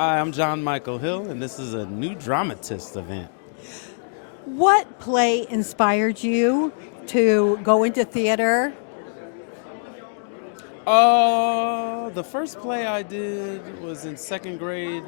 Hi, I'm John Michael Hill, and this is a new Dramatist event. What play inspired you to go into theater? The first play I did was in second grade,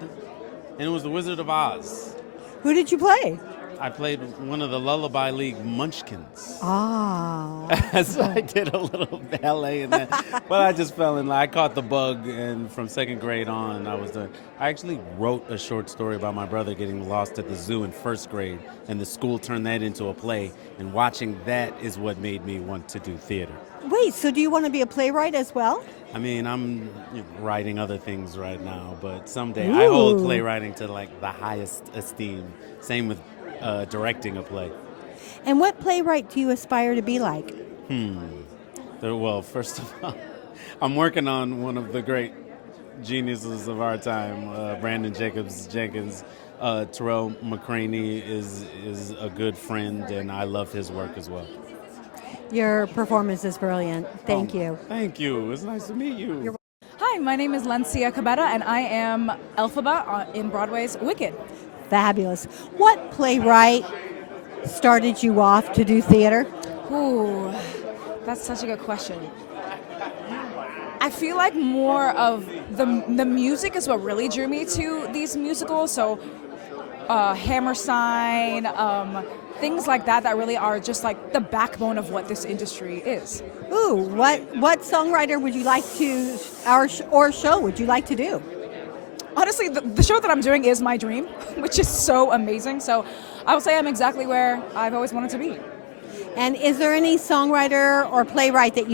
and it was The Wizard of Oz. Who did you play? I played one of the Lullaby League Munchkins. Ah. So I did a little ballet in that, but I just fell in love. I caught the bug, and from second grade on, I was done. I actually wrote a short story about my brother getting lost at the zoo in first grade, and the school turned that into a play. And watching that is what made me want to do theater. Wait, so do you want to be a playwright as well? I mean, I'm writing other things right now, but someday I hold Ooh. playwriting to like the highest esteem. Same with directing a play. And what playwright do you aspire to be like? Well, first of all, I'm working on one of the great geniuses of our time, Brandon Jacobs Jenkins. Terrell McCraney is a good friend, and I love his work as well. Your performance is brilliant. Thank you. Thank you. It's nice to meet you. Hi, my name is Lencia Cabetta, and I am Elphaba in Broadway's Wicked. Fabulous. What playwright started you off to do theater? Ooh, that's such a good question. I feel like more of the music is what really drew me to these musicals. So, Hammerstein, things like that really are just like the backbone of what this industry is. Ooh, what songwriter would you like to, or show would you like to do? Honestly, the show that I'm doing is my dream, which is so amazing. So I would say I'm exactly where I've always wanted to be. And is there any songwriter or playwright that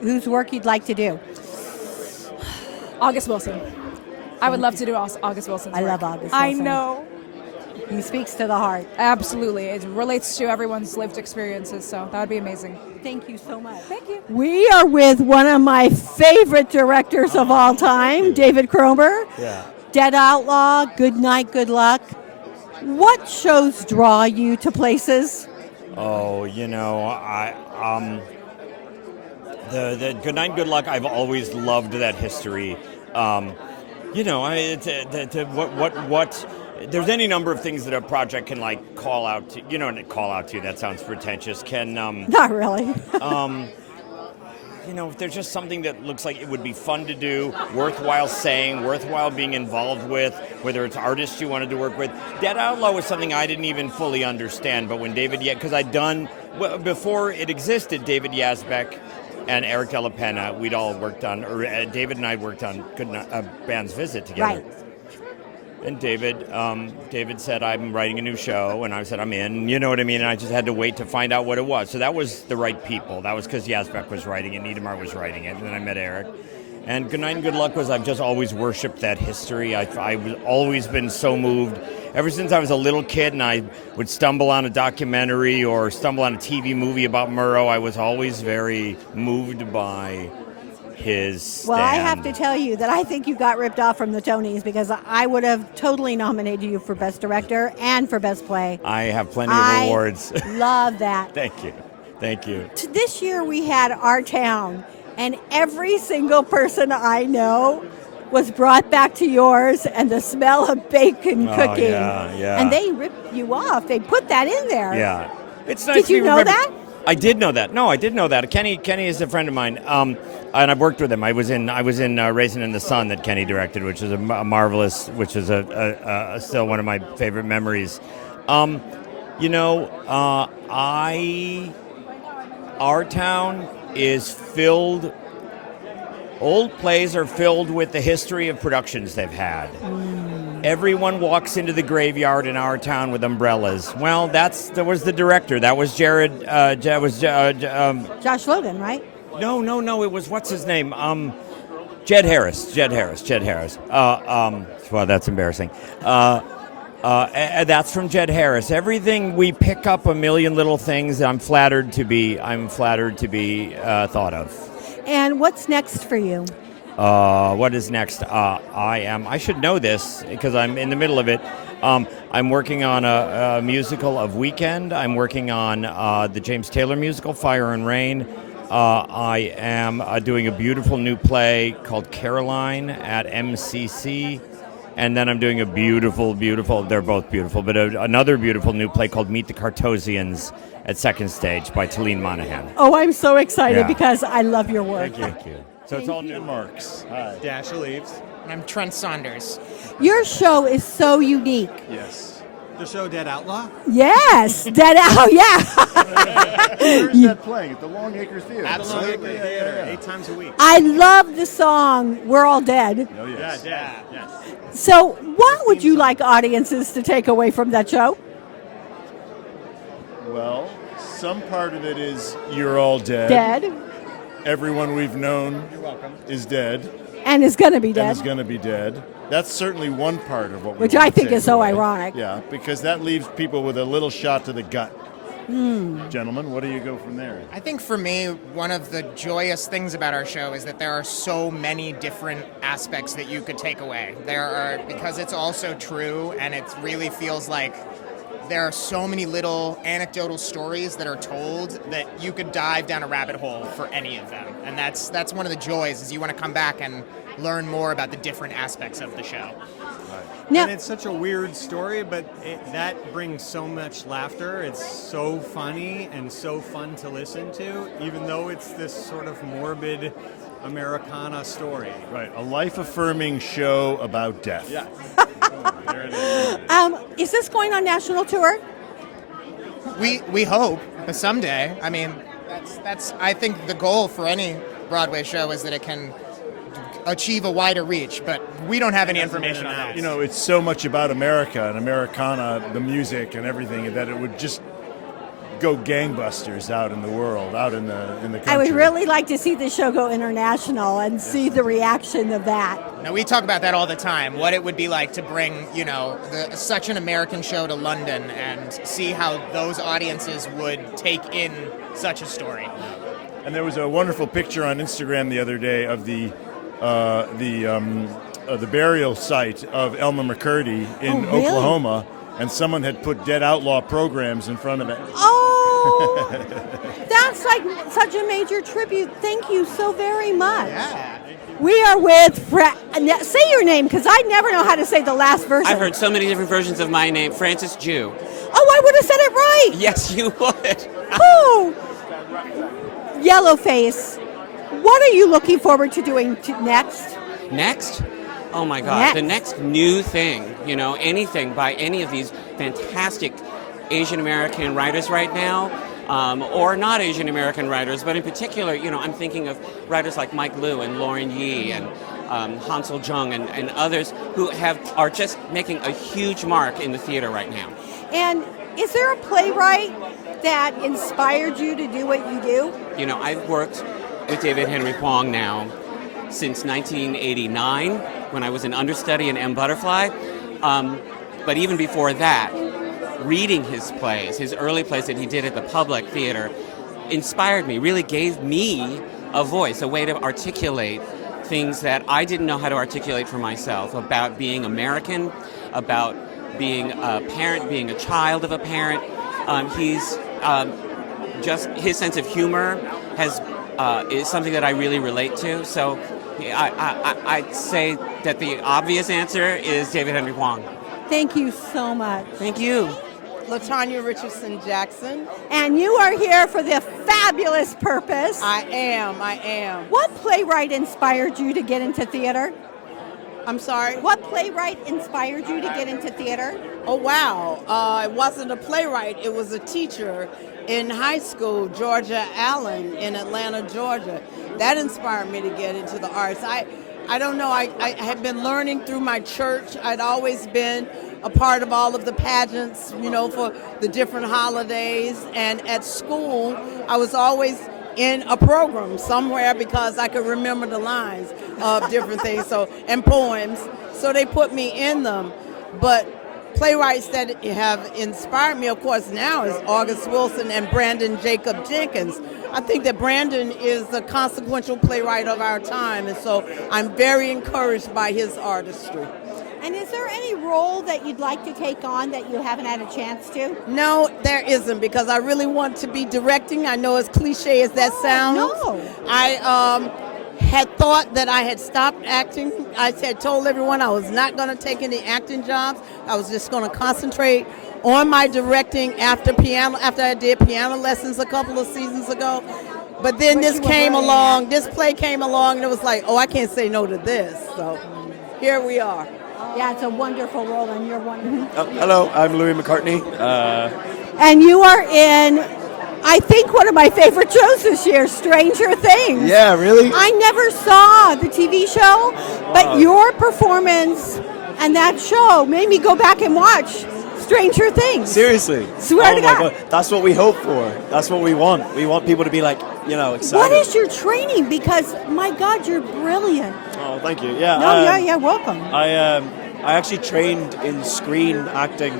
whose work you'd like to do? August Wilson. I would love to do August Wilson's I work. love August I Wilson. know. He speaks to the heart. Absolutely. It relates to everyone's lived experiences, so that would be amazing. Thank you so much. Thank you. We are with one of my favorite directors of all time, David Cromer. Yeah. Dead Outlaw, Good Night, Good Luck. What shows draw you to places? Oh, the Good Night, Good Luck. I've always loved that history. What there's any number of things that a project can like call out to. Call out to. That sounds pretentious. Can Not really. if there's just something that looks like it would be fun to do, worthwhile saying, worthwhile being involved with, whether it's artists you wanted to work with. Dead Outlaw was something I didn't even fully understand, but when because before it existed, David Yazbek and Eric Della Penna, we'd all worked on, or David and I worked on Band's Visit together. Right. And David said, I'm writing a new show, and I said, I'm in, you know what I mean? And I just had to wait to find out what it was. So that was the right people. That was because Yazbek was writing it, Niedemar was writing it, and then I met Eric. And Good Night and Good Luck was, I've just always worshipped that history. I've always been so moved. Ever since I was a little kid and I would stumble on a documentary or stumble on a TV movie about Murrow, I was always very moved by his stand. Well, I have to tell you that I think you got ripped off from the Tonys because I would have totally nominated you for Best Director and for Best Play. I have plenty of awards. Love that. Thank you. This year we had Our Town, and every single person I know was brought back to yours, and the smell of bacon cooking. Yeah. And they ripped you off. They put that in there. Yeah. It's nice Did to you be know remembered. that? I did know that. No, I did know that. Kenny is a friend of mine, and I've worked with him. I was in Raisin in the Sun that Kenny directed, which is a marvelous, which is a still one of my favorite memories. Our town is filled. Old plays are filled with the history of productions they've had. Everyone walks into the graveyard in our town with umbrellas. Well, that was the director. That was Jared. Josh Logan, right? No. It was what's his name? Jed Harris. Well, that's embarrassing. That's from Jed Harris. Everything we pick up a million little things. I'm flattered to be thought of. And what's next for you? What is next? I should know this because I'm in the middle of it. I'm working on a musical of Weekend. I'm working on the James Taylor musical, Fire and Rain. I am doing a beautiful new play called Caroline at MCC And then I'm doing a beautiful, they're both beautiful, but another beautiful new play called Meet the Cartosians at Second Stage by Talene Monahan. Oh, I'm so excited Yeah. because I love your work. Thank you. So it's all new. Marks. Hi. Dasha Leaves. And I'm Trent Saunders. Your show is so unique. Yes. The show Dead Outlaw. Yes, Dead Out, yeah. Where's that playing? At the Long Acre Theater. Absolutely. Yeah, Theater, yeah. 8 times a week. I love the song We're All Dead. Oh, yes. Yeah, yes. So what would you like audiences to take away from that show? Well, some part of it is you're all dead. Dead, Everyone we've known is dead and is going to be and dead. is going to be dead. That's certainly one part of what we Which want I to think take is so away. ironic. Yeah, because that leaves people with a little shot to the gut. Gentlemen, what do you go from there? I think for me, one of the joyous things about our show is that there are so many different aspects that you could take away. Because it's all so true, and it really feels like there are so many little anecdotal stories that are told that you could dive down a rabbit hole for any of them. And that's one of the joys, is you want to come back and learn more about the different aspects of the show. Now, And it's such a weird story, but that brings so much laughter. It's so funny and so fun to listen to, even though it's this sort of morbid Americana story. Right, a life-affirming show about death. Yeah. There it is. is this going on national tour? We hope someday. I mean, that's I think the goal for any Broadway show is that it can achieve a wider reach, but we don't have any information on that. You know, it's so much about America and Americana, the music and everything, that it would just go gangbusters out in the world, out in the country. I would really like to see the show go international and see the reaction of that. Now, we talk about that all the time, what it would be like to bring, such an American show to London and see how those audiences would take in such a story. And there was a wonderful picture on Instagram the other day of the burial site of Elmer McCurdy in really? Oklahoma, and someone had put Dead Outlaw programs in front of it. Oh, that's like such a major tribute. Thank you so very much. Yeah. We are with say your name, because I never know how to say the last version. I've heard so many different versions of my name, Francis Jew. Oh, I would have said it right. Yes, you would. Oh, Yellowface. What are you looking forward to doing next? Next? Oh my God, the next new thing, anything by any of these fantastic Asian American writers right now, or not Asian American writers, but in particular, I'm thinking of writers like Mike Liu and Lauren Yi and Hansel Jung and others who are just making a huge mark in the theater right now. And is there a playwright that inspired you to do what you do? I've worked with David Henry Hwang now since 1989 when I was an understudy in M. Butterfly. But even before that, reading his plays, his early plays that he did at the Public Theater, inspired me, really gave me a voice, a way to articulate things that I didn't know how to articulate for myself, about being American, about being a parent, being a child of a parent. He's just, his sense of humor is something that I really relate to. So I'd say that the obvious answer is David Henry Hwang. Thank you so much. Thank you. LaTanya Richardson Jackson. And you are here for the fabulous purpose. I am. What playwright inspired you to get into theater? I'm sorry? What playwright inspired you to get into theater? Oh, wow. It wasn't a playwright. It was a teacher in high school, Georgia Allen, in Atlanta, Georgia. That inspired me to get into the arts. I don't know. I had been learning through my church. I'd always been a part of all of the pageants, for the different holidays. And at school, I was always in a program somewhere because I could remember the lines of different things, and poems. So they put me in them. But playwrights that have inspired me, of course, now is August Wilson and Brandon Jacob Jenkins. I think that Brandon is a consequential playwright of our time, and so I'm very encouraged by his artistry. And is there any role that you'd like to take on that you haven't had a chance to? No, there isn't, because I really want to be directing. I know as cliche as that sounds. No. had thought that I had stopped acting. I had told everyone I was not going to take any acting jobs. I was just going to concentrate on my directing after I did piano lessons a couple of seasons ago. But then this came along, this play came along, and it was like, oh, I can't say no to this. So here we are. Yeah, it's a wonderful role, and you're one. Hello, I'm Louis McCartney. And you are in, I think, one of my favorite shows this year, Stranger Things. Yeah, really? I never saw the TV show, but your performance and that show made me go back and watch Stranger Things. Seriously? Swear to my God. That's what we hope for. That's what we want. We want people to be like, excited. What is your training? Because, my God, you're brilliant. Oh, thank you. Yeah. Yeah, welcome. I actually trained in screen acting,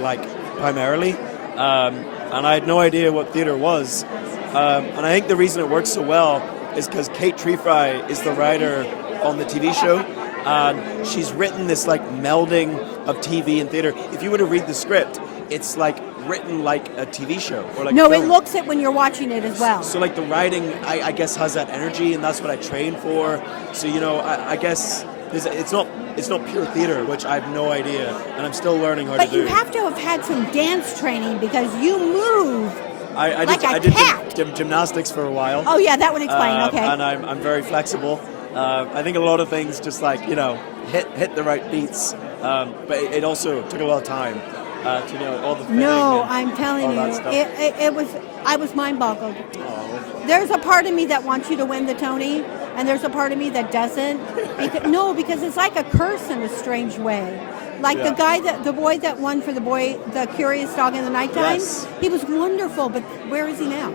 primarily, and I had no idea what theater was. And I think the reason it works so well is because Kate Treefry is the writer on the TV show, and she's written this melding of TV and theater. If you were to read the script, it's written like a TV show or No, film. it looks it when you're watching it as well. So the writing, I guess, has that energy, and that's what I train for. So I guess it's not pure theater, which I have no idea, and I'm still learning how to do. But you have to have had some dance training because you move I like did a cat. gymnastics for a while. Oh yeah, that would explain. Okay. And I'm very flexible. I think a lot of things just hit the right beats, but it also took a lot of time to know all the. No, I'm telling you, I was mind boggled. There's a part of me that wants you to win the Tony, and there's a part of me that doesn't. Because it's like a curse in a strange way. The boy that won for the Curious Dog in the Nighttime, Yes. He was wonderful, but where is he now?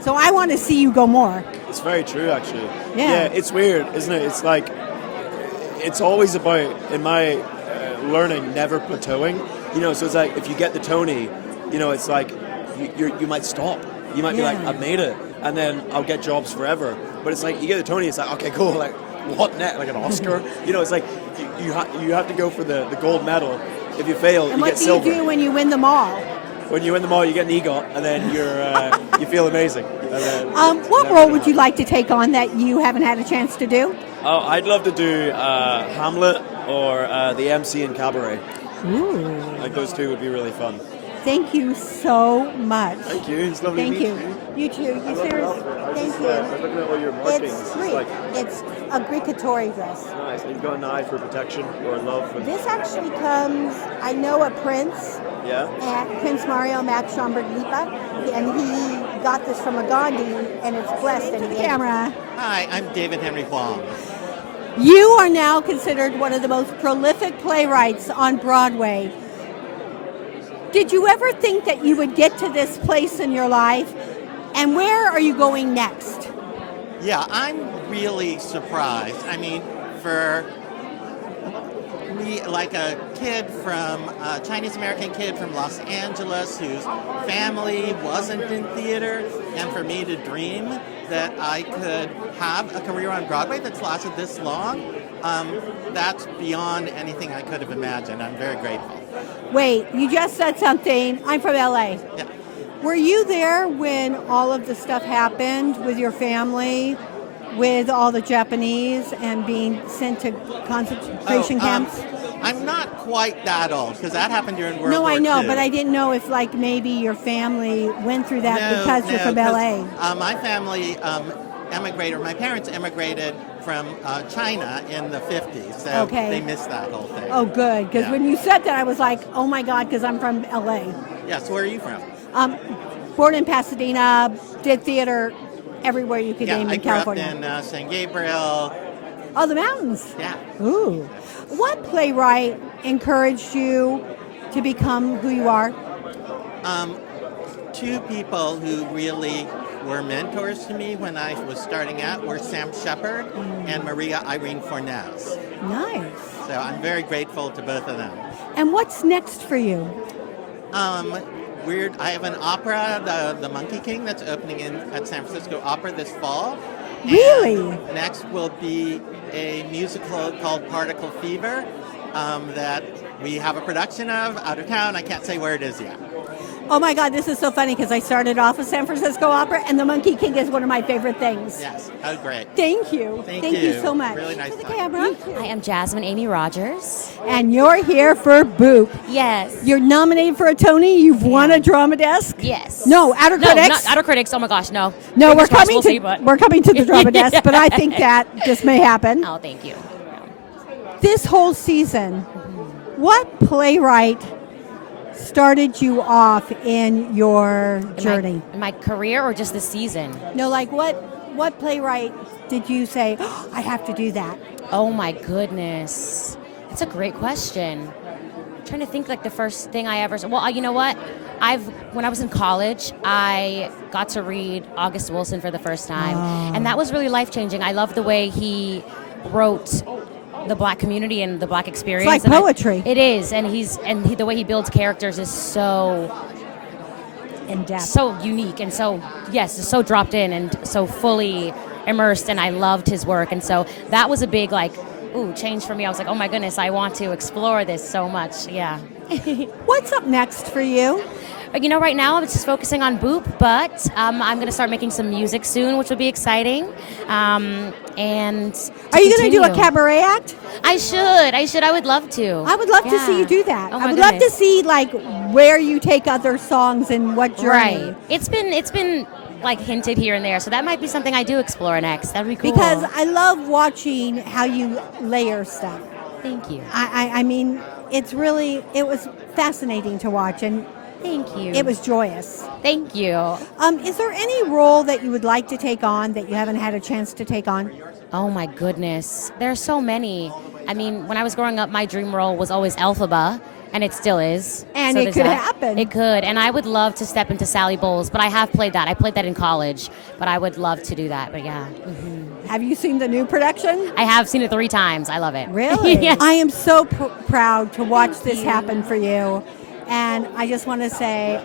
So I want to see you go more. It's very true, actually. Yeah. It's weird, isn't it? It's it's always about, in my learning, never plateauing. So it's if you get the Tony, it's you might stop. You might be I've made it, and then I'll get jobs forever. But it's you get the Tony, it's okay, cool. What next? An Oscar? It's you have to go for the gold medal. If you fail, And you what get do silver. you do when you win them all? When you win them all, you get an EGOT, and then you feel amazing. And then, What role would you like to take on that you haven't had a chance to do? Oh, I'd love to do Hamlet or the MC in Cabaret. Ooh. Those two would be really fun. Thank you so much. Thank you. It's lovely to meet you. You too. You seriously. Thank you. I was looking at all your markings. It's Greek. It's a Greekatory dress. Nice. And you've got an eye for protection or love. This actually comes, I know a prince, Prince Mario Max Schomburg Lipa, and he got this from a Gandhi, and it's blessed. And camera. Hi, I'm David Henry Huang. You are now considered one of the most prolific playwrights on Broadway. Did you ever think that you would get to this place in your life? And where are you going next? Yeah, I'm really surprised. I mean, for me, like a Chinese-American kid from Los Angeles whose family wasn't in theater, and for me to dream that I could have a career on Broadway that's lasted this long, that's beyond anything I could have imagined. I'm very grateful. Wait, you just said something. I'm from LA. Yeah. Were you there when all of the stuff happened with your family, with all the Japanese and being sent to concentration camps? I'm not quite that old because that happened during World War II. No, I know, but I didn't know if maybe your family went through that because you're from LA. My family emigrated, my parents emigrated from China in the 50s, so they missed that whole thing. Oh, good, because when you said that, I was like, oh my God, because I'm from LA. Yeah, so where are you from? Born in Pasadena, did theater everywhere you could name in California. I grew up in San Gabriel. Oh, the mountains. Yeah. Ooh. What playwright encouraged you to become who you are? Two people who really were mentors to me when I was starting out were Sam Shepard and Maria Irene Fornes. Nice. So I'm very grateful to both of them. And what's next for you? I have an opera, the Monkey King, that's opening at San Francisco Opera this fall. Really? And next will be a musical called Particle Fever that we have a production of out of town. I can't say where it is yet. Oh my God, this is so funny because I started off with San Francisco Opera, and the Monkey King is one of my favorite things. Yes, oh great. Thank you. Thank you you. so much. Really nice To the talking. camera. I am Jasmine Amy Rogers. And you're here for Boop. Yes. You're nominated for a Tony. You've won a Dramatist. Yes. No, Outer No, Critics. not Outer Critics. Oh my gosh, no. No, Fingers we're crossed, coming we'll to see, but- we're coming to the Dramatist, but I think that this may happen. Oh, thank you. This whole season, what playwright started you off in your journey? In my career or just this season? No, like what playwright did you say, oh, I have to do that? Oh my goodness. That's a great question. I'm trying to think like the first thing I ever well, you know what? When I was in college, I got to read August Wilson for the first time. And that was really life-changing. I love the way he wrote the Black community and the Black experience. It's like poetry. It is, and the way he builds characters is so in depth, so unique, and so so dropped in and so fully immersed. And I loved his work, and so that was a big change for me. I was like, oh my goodness, I want to explore this so much. Yeah. What's up next for you? You know, right now I'm just focusing on Boop, but I'm going to start making some music soon, which will be exciting. And are you going to do a cabaret act? I should. I would love to. I would love to see you do that. Oh I my would love to goodness. see like where you take other songs and what journey. Right. It's been like hinted here and there, so that might be something I do explore next. That'd be cool. Because I love watching how you layer stuff. Thank you. I mean, it was fascinating to watch, and thank you. It was joyous. Thank you. Is there any role that you would like to take on that you haven't had a chance to take on? Oh my goodness. There are so many. I mean, when I was growing up, my dream role was always Elphaba, and it still is. And So it there's could that. happen. It could. And I would love to step into Sally Bowles, but I have played that. I played that in college, but I would love to do that. But yeah. Have you seen the new production? I have seen it 3 times. I love it. Really? Yes. I am so proud to watch this happen for you. And I just want to say,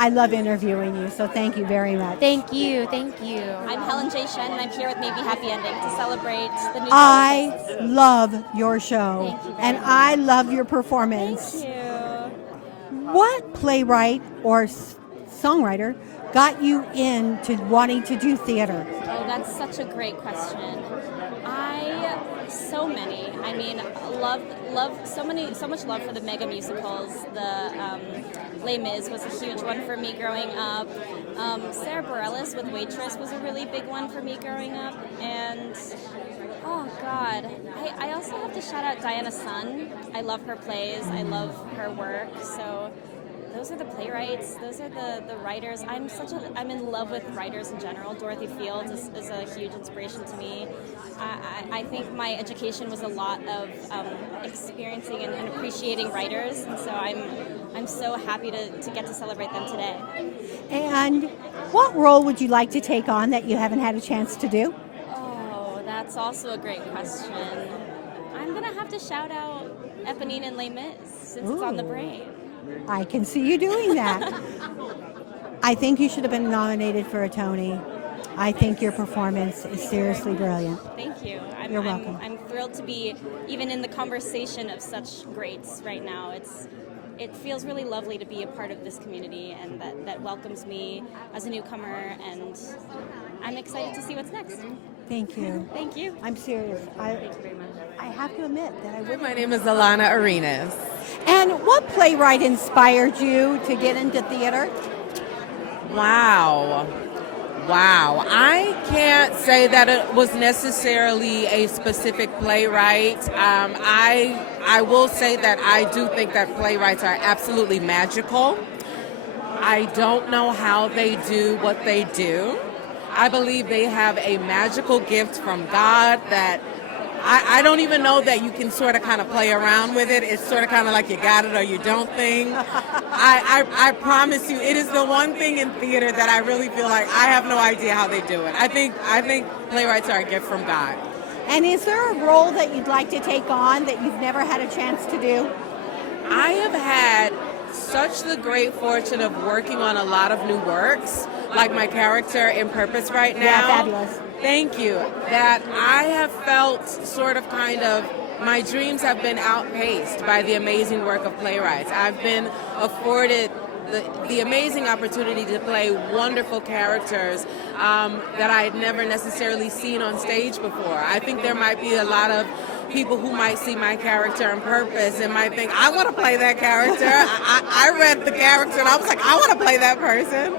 I love interviewing you, so thank you very much. Thank you. Thank you. I'm Helen J. Shen, and I'm here with Maybe Happy Ending to celebrate the new I Dramatist. love your show, Thank you very and I love your performance. Thank you. What playwright or songwriter got you into wanting to do theater? Oh, that's such a great question. So many. I mean, so much love for the mega musicals. The Les Mis was a huge one for me growing up. Sarah Bareilles with Waitress was a really big one for me growing up. And oh God, I also have to shout out Diana Sun. I love her plays. I love her work. So those are the playwrights. Those are the writers. I'm in love with writers in general. Dorothy Fields is a huge inspiration to me. I think my education was a lot of experiencing and appreciating writers, and so I'm so happy to get to celebrate them today. And what role would you like to take on that you haven't had a chance to do? Oh, that's also a great question. I'm gonna have to shout out Eponine and Les Mis since it's on the brain. I can see you doing that. I think you should have been nominated for a Tony. I think your performance is seriously brilliant. Thank you. You're welcome. I'm thrilled to be even in the conversation of such greats right now. It feels really lovely to be a part of this community and that welcomes me as a newcomer, and I'm excited to see what's next. Thank you. Thank you. I'm serious. Thank you very much. I have to admit that I would. My name is Alana Arenas. And what playwright inspired you to get into theater? Wow. I can't say that it was necessarily a specific playwright. I will say that I do think that playwrights are absolutely magical. I don't know how they do what they do. I believe they have a magical gift from God that I don't even know that you can sort of kind of play around with it. It's sort of kind of like you got it or you don't thing. I promise you, it is the one thing in theater that I really feel like I have no idea how they do it. I think playwrights are a gift from God. And is there a role that you'd like to take on that you've never had a chance to do? I have had such the great fortune of working on a lot of new works, like my character in Purpose right now. Yeah, fabulous. Thank you. That I have felt sort of kind of my dreams have been outpaced by the amazing work of playwrights. I've been afforded the amazing opportunity to play wonderful characters that I had never necessarily seen on stage before. I think there might be a lot of people who might see my character on purpose and might think, I want to play that character. I read the character and I was like, I want to play that person.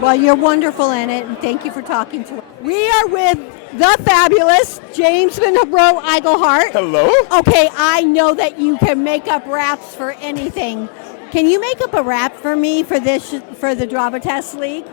Well, you're wonderful in it, and thank you for talking to us. We are with the fabulous James Monroe Iglehart. Hello. Okay, I know that you can make up raps for anything. Can you make up a rap for me for the Dramatist League?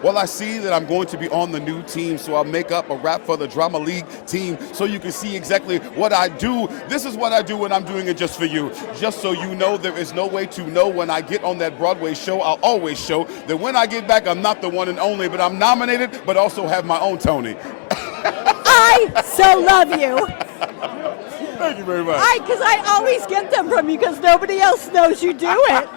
Well, I see that I'm going to be on the new team, so I'll make up a rap for the Drama League team so you can see exactly what I do. This is what I do, and I'm doing it just for you. Just so you know, there is no way to know when I get on that Broadway show. I'll always show that when I get back, I'm not the one and only, but I'm nominated, but also have my own Tony. I so love you. Thank you very much. Because I always get them from you because nobody else knows you do it.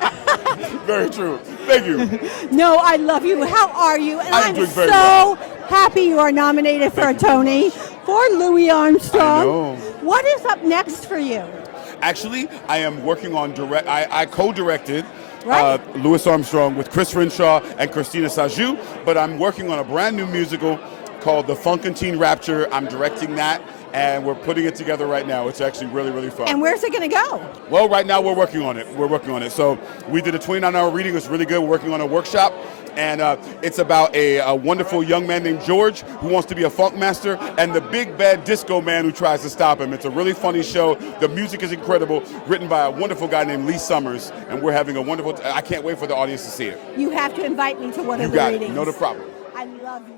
Very true. Thank you. No, I love you. How are you? And I'm doing very well. Happy you are nominated for a Tony for Louis Armstrong. I know. What is up next for you? Actually, I am working on I co-directed Right. Louis Armstrong with Chris Renshaw and Christina Sajou, but I'm working on a brand new musical called The Funkantine Rapture. I'm directing that, and we're putting it together right now. It's actually really, really fun. And where's it going to go? Well, right now we're working on it. So we did a 29-hour reading. It was really good. We're working on a workshop, and it's about a wonderful young man named George who wants to be a funk master and the big bad disco man who tries to stop him. It's a really funny show. The music is incredible, written by a wonderful guy named Lee Summers, and we're having a wonderful I can't wait for the audience to see it. You have to invite me to one You of the got readings. it. No problem. I love you.